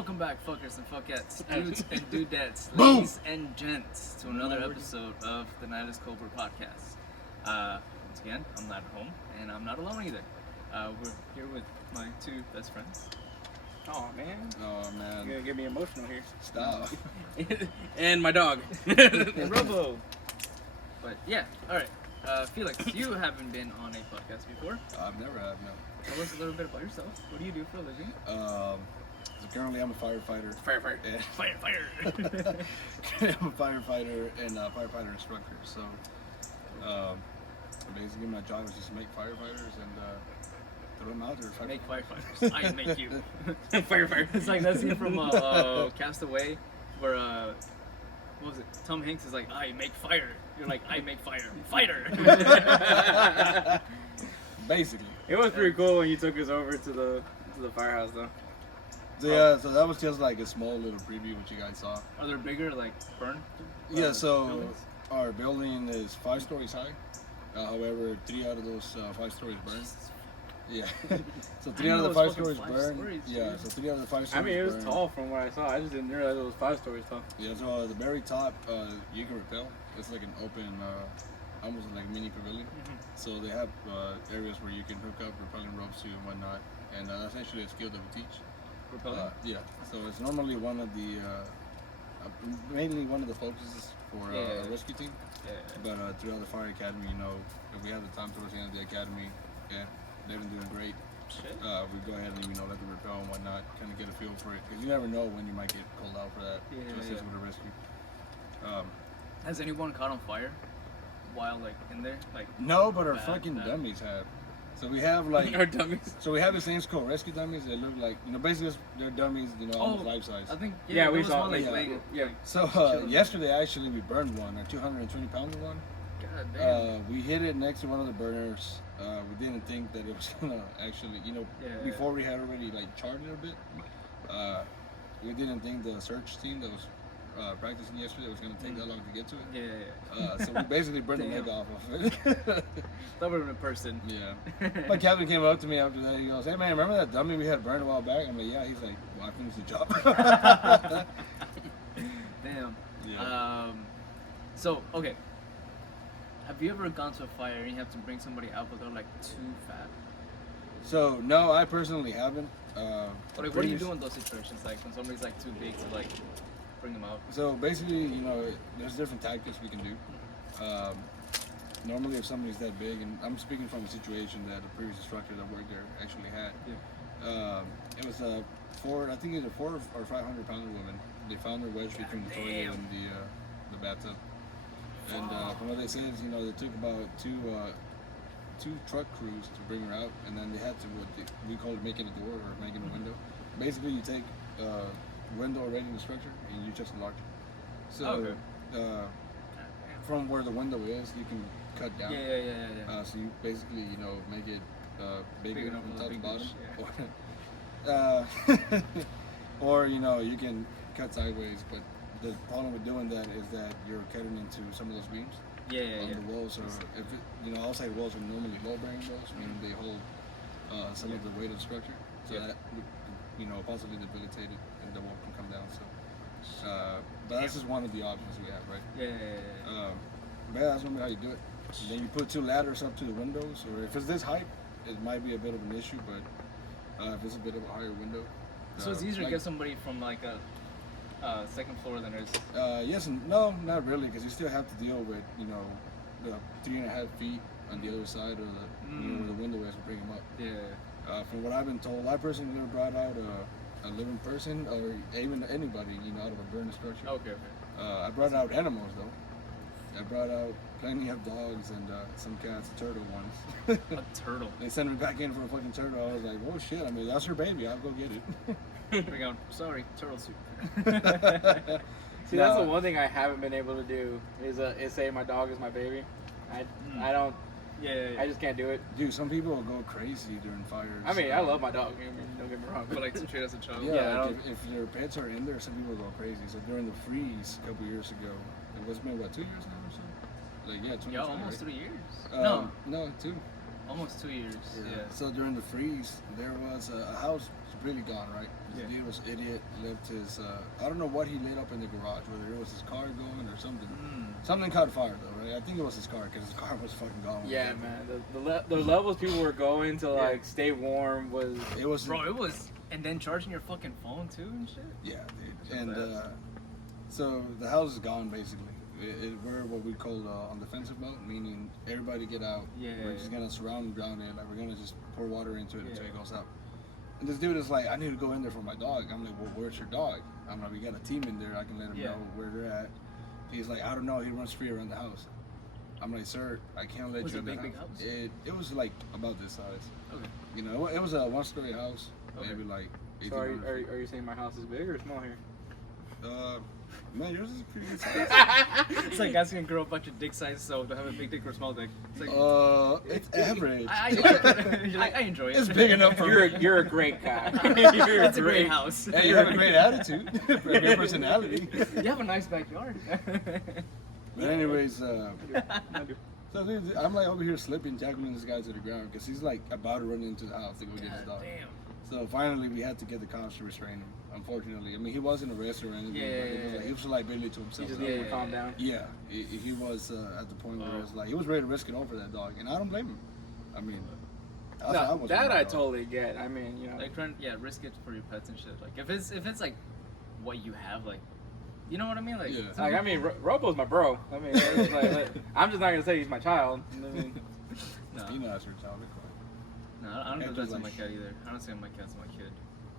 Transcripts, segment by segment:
Welcome back, fuckers and fuckettes, dudes and dudettes, Boom! ladies and gents, to another episode of the Nihilist Coldbrew podcast. Once again, I'm not at home, and I'm not alone either. We're here with my two best friends. Oh man. You're You're gonna get me emotional here. Stop. And my dog. Robo. But yeah, alright. Felix, you haven't been on a podcast before. I've never had, no. Tell us a little bit about yourself. What do you do for a living? So currently I'm a firefighter. Fire. And Fire. I'm a firefighter and a firefighter instructor. So basically my job is just to make firefighters and throw them out there. Make firefighters. I make you. Fire. It's like that scene from Castaway where what was it? Tom Hanks is like, I make fire. You're like, I make fire. Fighter. Basically. It was pretty cool when you took us over to the firehouse though. So yeah, so that was just like a small little preview what you guys saw. Are there bigger like burn? Yeah, so buildings? our building is 5 stories high. However, 3 out of those 5 stories burned. Yeah. So 3 out of the 5 stories burned. Yeah, so 3 out of the 5 stories I mean, it was burned. tall from what I saw. I just didn't realize it was 5 stories tall. Yeah, so the very top, you can rappel. It's like an open, almost like a mini pavilion. Mm-hmm. So they have areas where you can hook up rappelling ropes to and whatnot. And that's actually a skill that we teach. Repelling? Yeah, so it's normally one of the, mainly one of the focuses for a rescue team. Yeah. But throughout the fire academy, you know, if we have the time towards the end of the academy, yeah, they've been doing great. Shit. We go ahead and, you know, let them rappel and whatnot, kind of get a feel for it. Because you never know when you might get called out for that, just with a rescue. Has anyone caught on fire while like in there? Like No, but our Bad, fucking bad. dummies have. So we have like, Our dummies. so we have these things called rescue dummies. They look like, you know, basically they're dummies, you know, almost life size. I think Yeah, there we was saw one, like, yeah. laying- Yeah. So yesterday actually we burned one, a 220-pound one. God damn. We hit it next to one of the burners. We didn't think that it was gonna actually, you know, before we had already like charred it a bit. We didn't think the search team that was practicing yesterday was gonna take that long to get to it. Yeah. So we basically burned the leg off of it. That would have been a person. Yeah. My captain came up to me after that. He goes, "Hey man, remember that dummy we had burned a while back?" I'm like, "Yeah." He's like, "Well, I finished the job." Damn. Yeah. So okay. Have you ever gone to a fire and you have to bring somebody out but they're like too fat? So no, I personally haven't. But like, what do you do in those situations? Like when somebody's like too big to like bring them out? So basically, you know, there's different tactics we can do. Normally, if somebody's that big, and I'm speaking from a situation that a previous instructor that worked there actually had. Yeah. It was a 400 or 500 pound woman. They found her wedged between the toilet and the bathtub. And from what they said, is, you know, they took about two truck crews to bring her out, and then they had to we call it making a door or making a window. Basically, you take window already in the structure and you just enlarge it. So from where the window is, you can cut down. Yeah. So you basically, you know, make it bigger enough from for top the to big bottom. Or you know, you can cut sideways, but the problem with doing that is that you're cutting into some of those beams. Yeah. The walls are, if it, you know, outside walls are normally load-bearing walls, meaning they hold some of the weight of the structure, so that would, you know, possibly debilitate it and the wall can come down. So, but that's just one of the options we have, right? Yeah. But yeah, that's normally how you do it. Then you put 2 ladders up to the windows, or if it's this height, it might be a bit of an issue, but if it's a bit of a higher window. So it's easier to get somebody from like a second floor than it is. Yes and no, not really, because you still have to deal with, you know, the 3.5 feet on the other side, or the you know, where the window is to bring them up. Yeah. From what I've been told, I personally never brought out a living person or even anybody, you know, out of a burning structure. Okay. I brought out animals though. I brought out plenty of dogs and some cats, turtle ones. A turtle. They sent me back in for a fucking turtle. I was like, "Whoa, shit! I mean, that's her baby. I'll go get it." Bring out. Sorry, turtle soup. See, that's the one thing I haven't been able to do is say my dog is my baby. I don't. Yeah. I just can't do it. Dude, some people will go crazy during fires. I mean, I love my dog. I mean, don't get me wrong. But like to treat as a child. Yeah, like if your pets are in there, some people go crazy. So during the freeze a couple years ago, it was been what, 2 years now or so? Like 2020, almost right? 3 years. No, 2. Almost 2 years. Yeah. So during the freeze, there was a house really gone, right? The Yeah. dude was idiot, left his, I don't know what he lit up in the garage, whether it was his car going or something. Something caught fire though, right? I think it was his car, because his car was fucking gone. Yeah, man. The levels people were going to like stay warm was. It was. Bro, it was, and then charging your fucking phone too and shit. Yeah, dude. And so the house is gone basically. We're what we call on defensive mode, meaning everybody get out. Yeah. We're just gonna surround and drown it. Like we're gonna just pour water into it until it goes out. And this dude is like, I need to go in there for my dog. I'm like, well, where's your dog? I'm like, we got a team in there. I can let him know where they're at. He's like, I don't know. He runs free around the house. I'm like, sir, I can't let Was you it a in the big house. house? It was like about this size. Okay. You know, it was a one-story house. Okay. Maybe like. So are you saying my house is big or small here? Man, yours is pretty good size. It's like asking a girl a bunch of dick size, so to have a big dick or small dick. It's like, It's average. I like it. I enjoy it. It's big enough for You're a great guy. That's a great house. Hey, you have a great attitude, a great personality. You have a nice backyard. But anyways, so dude, I'm like over here slipping, tackling this guy to the ground because he's like about to run into the house to go get his dog. Damn. So finally, we had to get the cops to restrain him. Unfortunately, I mean, he wasn't arrested or anything. Yeah, but it was yeah, like, he was a liability to He himself. just needed to calm down. Yeah, he was at the point where it's like he was ready to risk it all for that dog, and I don't blame him. I mean, No, that I totally get. I mean, you know, Like trying, risk it for your pets and shit. Like if it's like what you have, like, you know what I mean? Like, Yeah. like I mean, Robo's my bro. I mean, it's like, I'm just not gonna say he's my child. I mean, no, He knows her child. I don't know if Hector's that's like my cat either. I don't say my cat's my kid.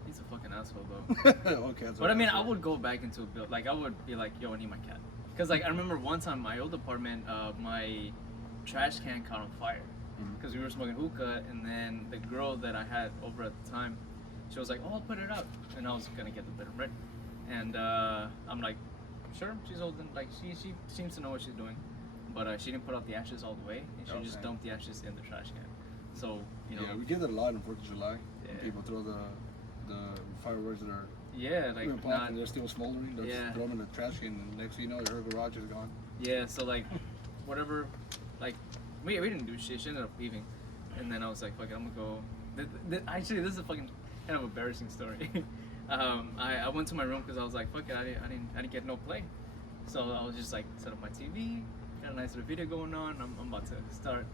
He's a fucking asshole though. Okay, that's But I mean, I would go back into a build. Like I would be like, yo, I need my cat. Cause like I remember one time my old apartment, my trash can caught on fire. Because we were smoking hookah, and then the girl that I had over at the time, she was like, "Oh, I'll put it out," and I was gonna get the bed ready, and I'm like, "Sure." She's old and like she seems to know what she's doing, but she didn't put out the ashes all the way, and she just dumped the ashes in the trash can. So you know, Yeah, we get that a lot on 4th of July. Yeah. People throw the fireworks that are like even popped and they're still smoldering. They'll just Yeah. throw them in the trash can, and next thing you know, her garage is gone. yeah. So like, whatever, like we didn't do shit. She ended up leaving, and then I was like, "Fuck it, I'm gonna go." Actually, this is a fucking kind of embarrassing story. I went to my room because I was like, "Fuck it, I didn't get no play," so I was just like, set up my TV, got a nice little video going on. I'm about to start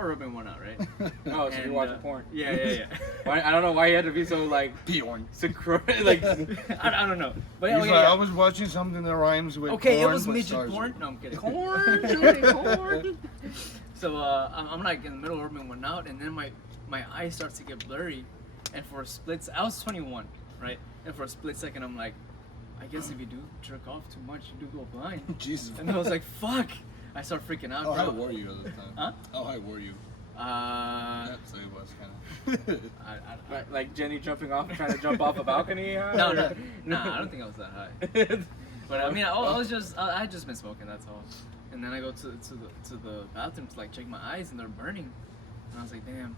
rubbing one out, right? oh, so you're watching porn? Yeah. I don't know why you had to be so like Bjorn. like. I don't know, but He's okay, like, I was watching something that rhymes with okay, porn, it was but midget stars porn. with- No, I'm kidding. Corn. So I'm like in the middle of rubbing one out, and then my eye starts to get blurry, and for a split, I was 21, right? And for a split second, I'm like, I guess if you do jerk off too much, you do go blind. Jesus. And I was like, fuck. I start freaking out, How high bro. were you at the time? Huh? How high were you? Uh, So it was kind of. Like Jenny jumping off, trying to jump off a balcony. no, I don't think I was that high. But I mean, I had just been smoking. That's all. And then I go to the bathroom to like check my eyes, and they're burning. And I was like, damn,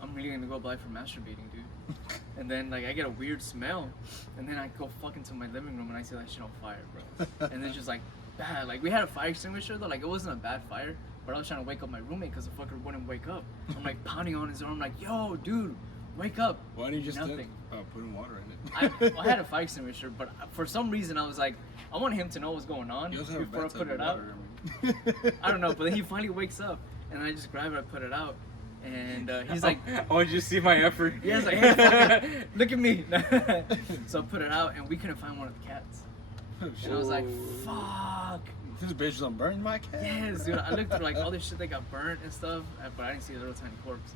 I'm really gonna go blind for masturbating, dude. And then like I get a weird smell, and then I go fuck into my living room and I see that shit on fire, bro. And it's just like bad. Like we had a fire extinguisher though. Like it wasn't a bad fire, but I was trying to wake up my roommate because the fucker wouldn't wake up. I'm like pounding on his door. I'm like, yo, dude, wake up. Why didn't you just Nothing. think about putting water in it? I had a fire extinguisher, but for some reason I was like, I want him to know what's going on You also have a before I bathtub put with it out. water, I mean. I don't know, but then he finally wakes up, and I just grab it, I put it out, and he's like, I want you to see my effort. yeah, he's like, hey, fucker, look at me. So I put it out, and we couldn't find one of the cats. And I was like, fuck. This bitch done burned my cat. Yes, dude. I looked through like all this shit that got burnt and stuff, but I didn't see a little tiny corpse.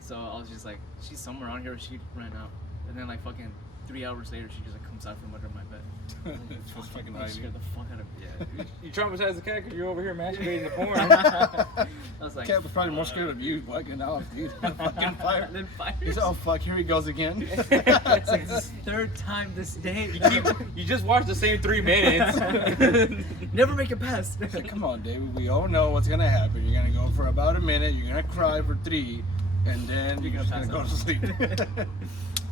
So I was just like, she's somewhere on here. She ran out, and then like fucking 3 hours later, she just like comes out from under my bed. She was fucking I hiding. scared the fuck out of me. Yeah. You traumatized the cat because you're over here masturbating to porn. I was like, Cat was probably more scared of you walking off, dude. Fucking fire. Then fire. He's oh fuck, here he goes again. It's like this is third time this day. You just watched the same 3 minutes. Never make it past. It's like, come on, David. We all know what's gonna happen. You're gonna go for about a minute. You're gonna cry for 3, and then you're just gonna go to sleep.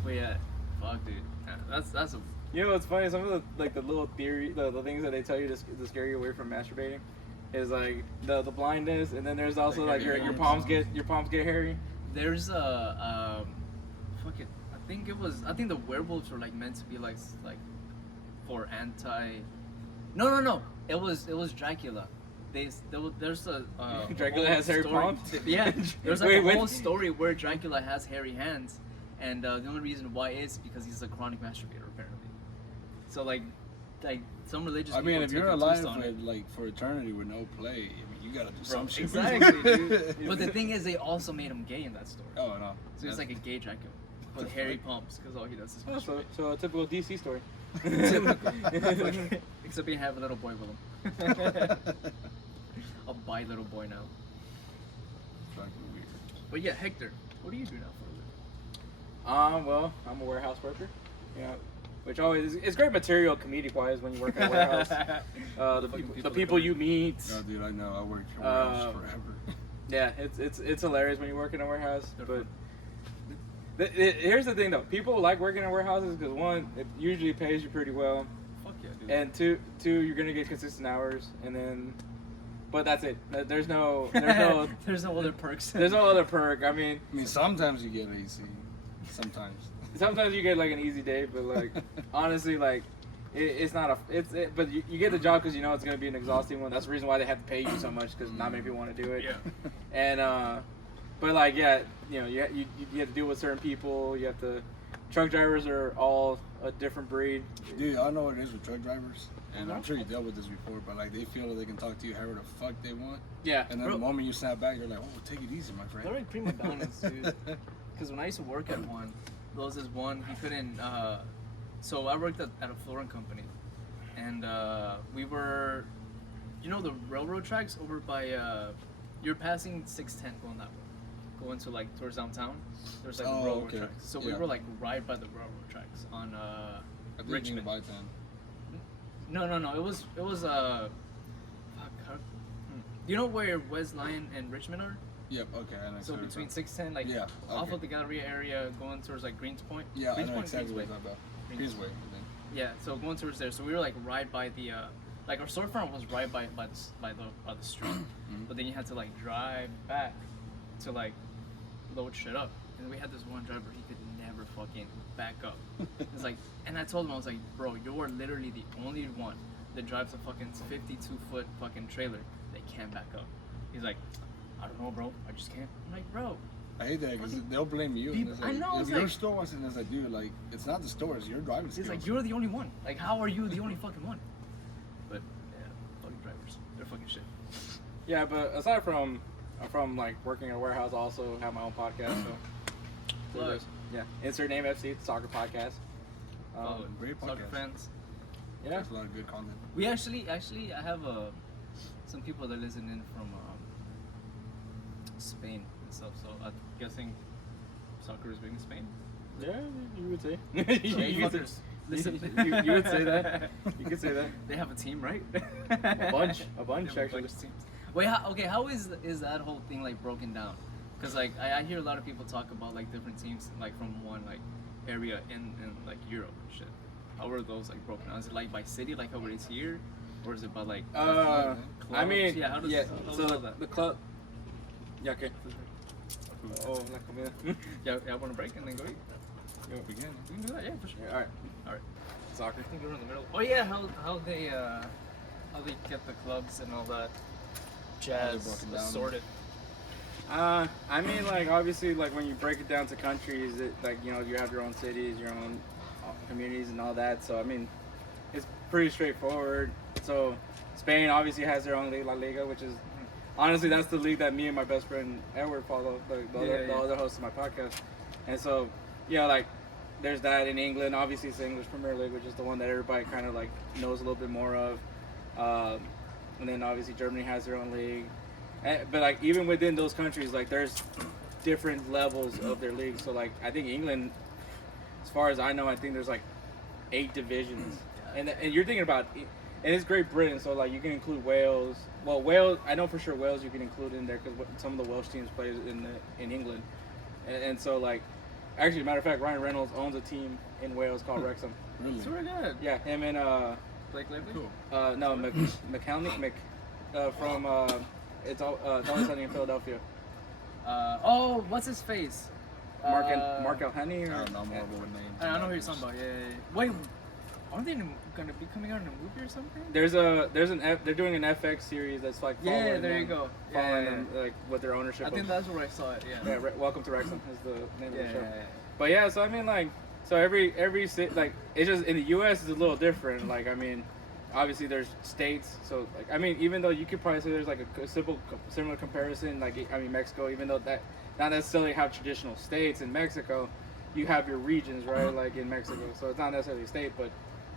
But yeah, fuck, dude. Yeah, that's a. You know what's funny? Some of the little theory, the things that they tell you to scare you away from masturbating. is like the blindness, and then there's also like your hairy palms hands. get hairy. There's a fuck it. I think the werewolves were like meant to be like for anti. No. It was Dracula. There's a Dracula whole has hairy story- palms? Yeah, there's like Wait, a whole what? story where Dracula has hairy hands, and the only reason why is because he's a chronic masturbator apparently. So like some religious. I mean, people if took you're a alive twist on it. for eternity with no play, I mean, you gotta do Bro, some shit. exactly, dude. But the thing is, they also made him gay in that story. Oh no. So he's like a gay Dracula with hairy pumps because all he does is Oh, masturbate. so a typical DC story. Except he have a little boy with him. A bi little boy now. Fucking weird. But yeah, Hector, what do you do now for a living? Well, I'm a warehouse worker. Yeah, which always it's great material comedic wise when you work at a warehouse. The people you meet. No, dude, I know. I worked for warehouse forever. Yeah, it's hilarious when you work in a warehouse. But here's the thing though, people like working in warehouses because one, it usually pays you pretty well, Fuck yeah, dude. and two, you're gonna get consistent hours, and then, but that's it. There's no There's no other perks. there's no other perk. I mean, Sometimes you get AC. Sometimes. sometimes you get like an easy day, but like honestly, like it's not but you get the job because you know it's gonna be an exhausting one. That's the reason why they have to pay you so much because not many people want to do it. Yeah. And but like yeah, you know you have to deal with certain people. You have to. Truck drivers are all a different breed. Dude, I know what it is with truck drivers, and I'm sure you dealt with this before, but like they feel that they can talk to you however the fuck they want, Yeah. and then Bro. the moment you snap back, you're like, oh, take it easy, my friend. They're like prima donnas, dude. Because when I used to work at one, there was this one, he couldn't, so I worked at a flooring company, and we were, you know the railroad tracks over by, you're passing 610 going that way, going to like towards downtown, there's like Oh, railroad okay. tracks. So we Yeah. were like right by the railroad tracks on I think Richmond. By 10. No, it was, fuck, you know where West Lyon and Richmond are? Yep. Okay. I know So exactly between what 610, like Yeah, off okay. of the Galleria area, going towards like Greens Point. you're talking about. Yeah, I Greens know Point, exactly what Greensway. you're talking about. Greens- Greensway. I think. Yeah, so going towards there. So we were like right by the, like our storefront was right by the street, Mm-hmm. but then you had to like drive back to like load shit up. And we had this one driver, he could never fucking back up. It's like, and I told him, I was like, bro, you are literally the only one that drives a fucking 52-foot fucking trailer that can't back up. He's like, I don't know, bro, I just can't. I'm like, bro. I hate that because they'll blame you. and People- it's I know, If it's your like- store wants it, and it's like, dude, like, it's not the store, it's your driving He's skills. like, you're the only one. Like, how are you the only fucking one? But yeah, fucking drivers, they're fucking shit. Yeah, but aside from like working in a warehouse, I also have my own podcast. So Plug. yeah, insert name FC Soccer Podcast. Oh, great soccer podcast. fans. Yeah, There's a lot of good content. We actually, I have some people that listen in from Spain and stuff. So I'm guessing soccer is big in Spain. yeah, you would say. Yeah, you, could fuckers. say Listen. you would say that. You could say that. They have a team, right? A bunch They have a actually. bunch of teams. Wait, how is that whole thing like broken down? Because like I hear a lot of people talk about like different teams like from one like area in like Europe and shit. How are those like broken down? Is it like by city like how it is here, or is it by like I clubs? mean, Yeah, how does- how so does all that? the club. Yeah, okay. Oh, la comida. Yeah, I want to break and then go eat. We can. We can do that, yeah, for sure. All right. All right. Soccer. I think we're in the middle. Oh yeah, how they get the clubs and all that jazz broken down. sorted. I mean, like obviously, like when you break it down to countries, it, like you know, you have your own cities, your own communities, and all that. So I mean, it's pretty straightforward. So Spain obviously has their own league, La Liga, which is honestly that's the league that me and my best friend Edward follow, the other host of my podcast. And so, yeah, like there's that in England. Obviously, it's the English Premier League, which is the one that everybody kind of like knows a little bit more of. And then obviously Germany has their own league. But like even within those countries, like there's different levels of their league. So like I think England, as far as I know, I think there's like 8 divisions. And you're thinking about, and it's Great Britain, so like you can include Wales. Well, Wales, I know for sure Wales you can include in there because some of the Welsh teams play in England. And so like, actually, matter of fact, Ryan Reynolds owns a team in Wales called Wrexham. Really? Swear to God. Yeah, him and Blake Lively? Cool. no, McCalney, from It's Always Sunny in Philadelphia. Oh, what's his face? Mark Elheny. I Or don't know more about names. I know who you're talking about. Yeah. Wait, aren't they gonna be coming out in a movie or something? they're doing an FX series that's like Yeah, there you go. Following Yeah. them, like with their ownership. I think that's where I saw it. Yeah. Welcome to Wrexham is the name Yeah, of the show. yeah. But yeah, so I mean, like, so every like it's just in the U.S. is a little different. Like, I mean, obviously there's states. So like, I mean, even though you could probably say there's like a similar comparison. Like, I mean, Mexico, even though that not necessarily have traditional states in Mexico, you have your regions, right? Like in Mexico, so it's not necessarily a state, but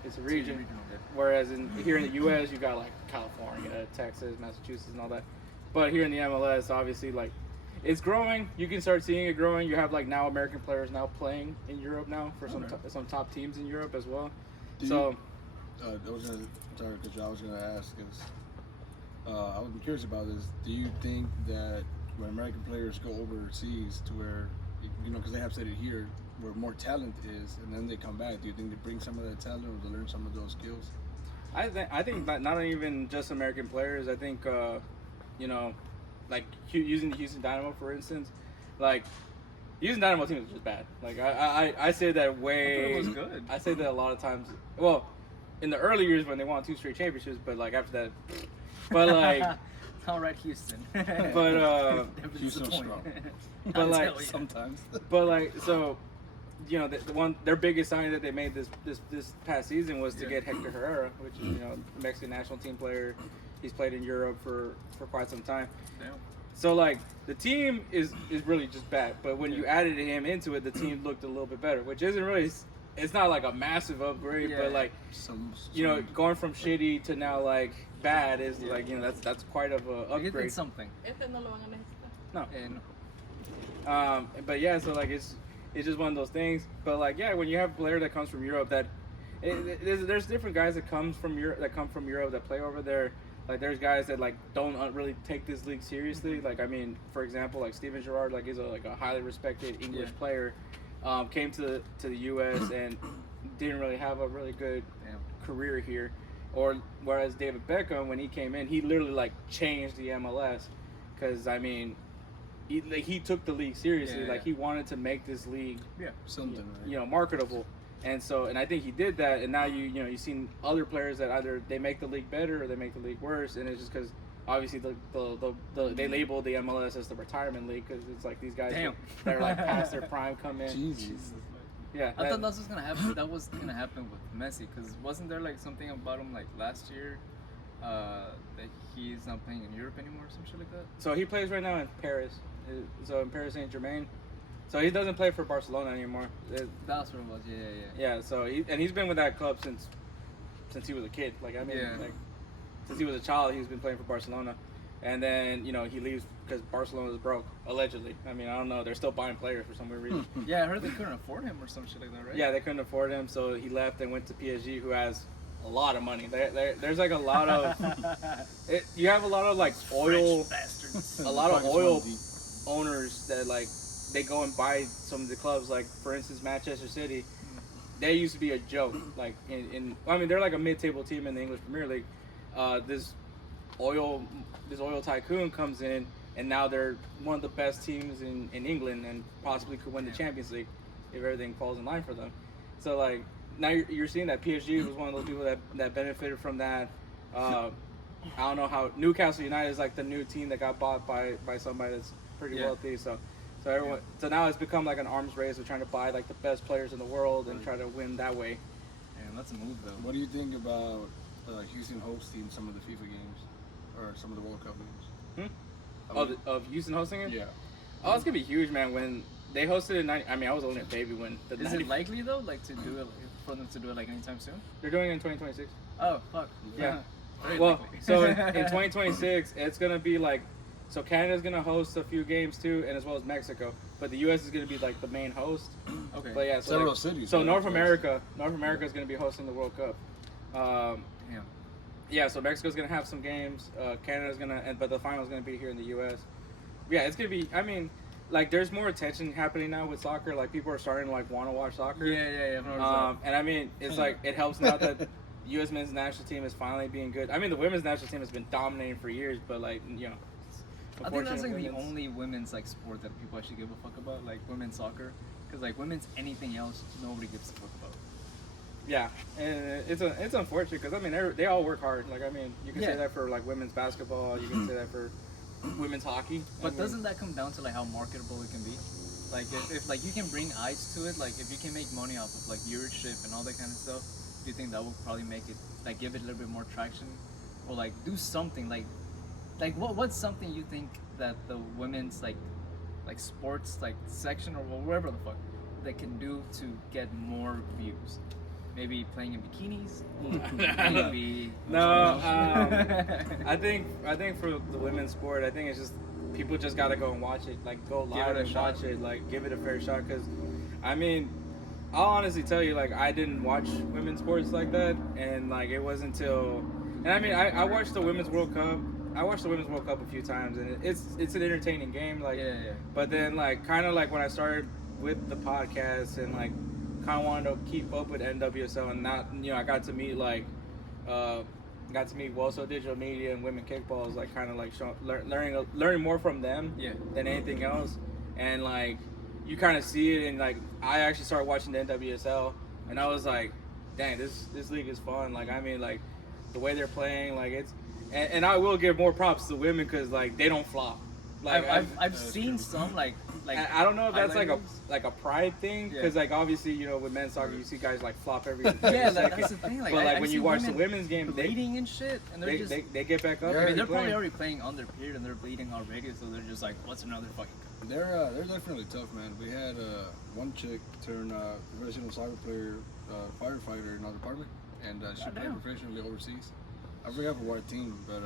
it's a region. Regional, yeah. Whereas here in the U.S., you got like California, Texas, Massachusetts, and all that. But here in the MLS, obviously, like, it's growing. You can start seeing it growing. You have like now American players now playing in Europe now for some top teams in Europe as well. I was gonna ask is, I would be curious about this. Do you think that when American players go overseas to where, you know, because they have said it here, where more talent is, and then they come back, do you think they bring some of that talent or to learn some of those skills? I think not even just American players. I think you know, like using the Houston Dynamo for instance, like Houston Dynamo team is just bad. Like I say that way. I thought it was good. I say that a lot of times. Well, in the early years when they won 2 straight championships, but like after that, but like. All right, Houston. But Houston's strong. But like sometimes. But like so. You know, their biggest signing that they made this past season was to get Hector Herrera, which is, you know, Mexican national team player. He's played in Europe for quite some time. Damn. So like the team is really just bad, but when you added him into it, the team looked a little bit better, which isn't really. It's not like a massive upgrade, but like you know, going from shitty to now like bad is like, you know, that's quite of a upgrade. It's something. No. And but yeah, so like it's just one of those things. But like, yeah, when you have a player that comes from Europe, that there's different guys that come from Europe that play over there. Like there's guys that like don't really take this league seriously. Like, I mean, for example, like Steven Gerrard, like is a highly respected English player. Came to the U.S. and didn't really have a really good career here. Or whereas David Beckham, when he came in, he literally like changed the MLS, because I mean, he took the league seriously. Like he wanted to make this league something, right? you know, marketable. And so, and I think he did that. And now you know, you've seen other players that either they make the league better or they make the league worse. And it's just because obviously they label the MLS as the retirement league, because it's like these guys that are like past their prime come in. Jesus. Yeah, I thought that's what's gonna happen. That was gonna happen with Messi, because wasn't there like something about him like last year that he's not playing in Europe anymore or some shit like that? So he plays right now in Paris. So in Paris Saint-Germain. So he doesn't play for Barcelona anymore. That's what it was. Yeah. So he's been with that club since he was a kid. Like, I mean, like since he was a child, he's been playing for Barcelona. And then, you know, he leaves because Barcelona is broke, allegedly. I mean, I don't know. They're still buying players for some weird reason. Yeah, I heard they couldn't afford him or some shit like that, right? Yeah, they couldn't afford him, so he left and went to PSG, who has a lot of money. There's like a lot of... you have a lot of, like, oil... A lot of oil owners that, like, they go and buy some of the clubs. Like, for instance, Manchester City. They used to be a joke. Like, I mean, they're like a mid-table team in the English Premier League. This oil tycoon comes in, and now they're one of the best teams in England, and possibly could win the Champions League if everything falls in line for them. So like now you're seeing that PSG was one of those people that benefited from that. I don't know how Newcastle United is like the new team that got bought by somebody that's pretty wealthy. So everyone, so now it's become like an arms race of trying to buy like the best players in the world and try to win that way. Man, that's a move though. What do you think about Houston hosting some of the FIFA games or some of the World Cup games? Of Houston hosting it? Yeah. Oh, it's gonna be huge, man. When they hosted it, I mean, I was only a baby when. Is it likely though, like to do it, for them to do it like anytime soon? They're doing it in 2026. Oh fuck. Yeah. Very Well, likely. so in 2026, it's gonna be like, so Canada's gonna host a few games too, and as well as Mexico. But the U.S. is gonna be like the main host. Okay. But yeah, so Several cities. So North America is gonna be hosting the World Cup. Damn. Yeah, so Mexico's gonna have some games. Canada's gonna, but the final's gonna be here in the U.S. Yeah, it's gonna be. I mean, like, there's more attention happening now with soccer. Like, people are starting to like want to watch soccer. Yeah. I've noticed that. And I mean, it's like it helps now that U.S. men's national team is finally being good. I mean, the women's national team has been dominating for years, but like I think that's like the women's- only women's like sport that people actually give a fuck about, like women's soccer, because like women's anything else, nobody gives a fuck about. Yeah, and it's unfortunate because I mean they all work hard. Like I mean, you can say Yeah. that for like women's basketball. You can say that for women's hockey. But doesn't that come down to like how marketable it can be? Like if like you can bring eyes to it, like if you can make money off of like viewership and all that kind of stuff, do you think that will probably make it like give it a little bit more traction, or like do something like what's something you think that the women's like sports like section or wherever the fuck they can do to get more views? Maybe playing in bikinis. Maybe No, I think for the women's sport, I think it's just people just gotta go and watch it. Like go Give live it a and shot. watch it. Like give it a fair shot. Cause I mean, I'll honestly tell you, like I didn't watch women's sports like that, and like it wasn't until, and I mean I watched the Women's World Cup. I watched the Women's World Cup a few times, and it's an entertaining game. Like, yeah. But then like kind of like when I started with the podcast and like kind of wanted to keep up with NWSL, and not I got to meet Woso Digital Media and Women Kickballs, like kind of like learning more from them than anything else, and like you kind of see it, and like I actually started watching the NWSL, and I was like, dang, this league is fun. Like I mean like the way they're playing, like it's, and I will give more props to women because like they don't flop. Like I've seen some like I don't know if that's highlighters. like a pride thing because like obviously with men's soccer you see guys like flop every Yeah, second. that's the thing. Like, but like I've when you seen watch the women women's game, bleeding and shit, and they're just they get back up. Yeah, I mean, and they're play. probably already playing on their period and they're bleeding already, so they're just like, what's another fucking cup? They're definitely tough, man. We had one chick turn professional soccer player, firefighter in our department, and she played Goddamn. professionally overseas. I forgot for what team, but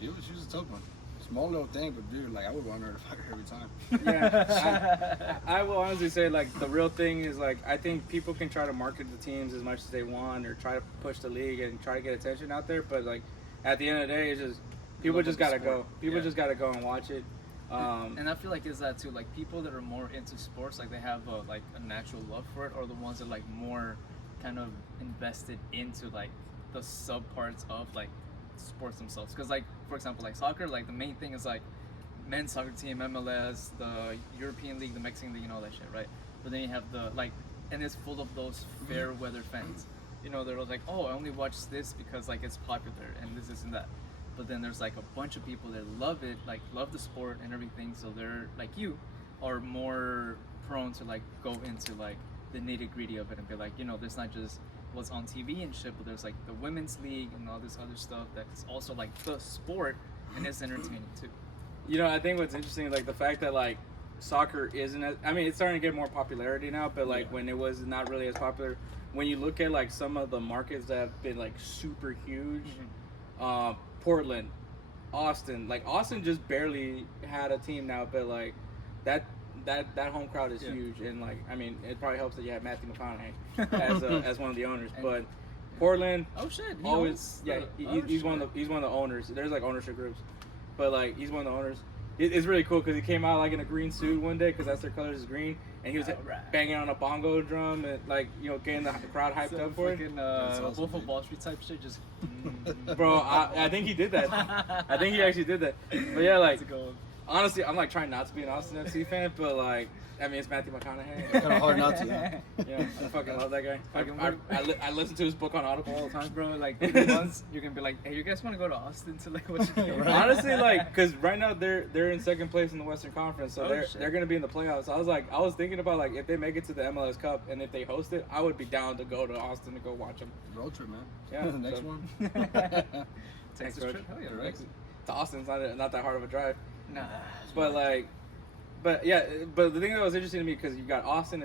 she was a tough one. Small little thing, but dude, like I would want her to fight her every time. Yeah, I will honestly say like the real thing is like I think people can try to market the teams as much as they want or try to push the league and try to get attention out there, but like at the end of the day, it's just people just gotta go. People just gotta go and watch it. And I feel like is that too, like people that are more into sports, like they have a natural love for it, or the ones that like more kind of invested into like the sub parts of like sports themselves. Because like for example like soccer, like the main thing is like men's soccer team, MLS, the European League, the Mexican League, and all that shit, right? But then you have the like, and it's full of those fair weather fans. They're like, oh, I only watch this because like it's popular and this and that. But then there's like a bunch of people that love it, like love the sport and everything. So they're like you, are more prone to like go into like the nitty gritty of it and be like, there's not just what's on TV and shit, but there's like the women's league and all this other stuff that's also like the sport and it's entertaining too. I think what's interesting, like the fact that like soccer isn't as, I mean, it's starting to get more popularity now, but like when it was not really as popular, when you look at like some of the markets that have been like super huge, Portland, Austin, like Austin just barely had a team now, but like that home crowd is huge, and like I mean, it probably helps that you have Matthew McConaughey as one of the owners, but Portland, Oh shit! He always owns he's one of the owners. There's like ownership groups, but like he's one of the owners. It's really cool because he came out like in a green suit one day because that's their colors is green, and he was Alright. banging on a bongo drum and like getting the crowd hyped up for it. Fucking awesome, Wolf of dude. Wall Street type shit, just. Bro, I think he did that. I think he actually did that. But yeah, like That's a good one. honestly, I'm like trying not to be an Austin FC fan, but like I mean it's Matthew McConaughey. Kind of hard not to. Huh? Yeah, I fucking love that guy. I listen to his book on Audible all the time. Bro, like once you're gonna be like, hey, you guys want to go to Austin to like watch the game? Honestly, like, cause right now they're in second place in the Western Conference, so Oh, shit. they're gonna be in the playoffs. I was thinking about like if they make it to the MLS Cup and if they host it, I would be down to go to Austin to go watch them. Road trip, man. Yeah, Next so- one. Texas Road trip? Hell yeah, Correct. To Austin's not that hard of a drive, Nah. but like, but yeah, but the thing that was interesting to me because you got Austin and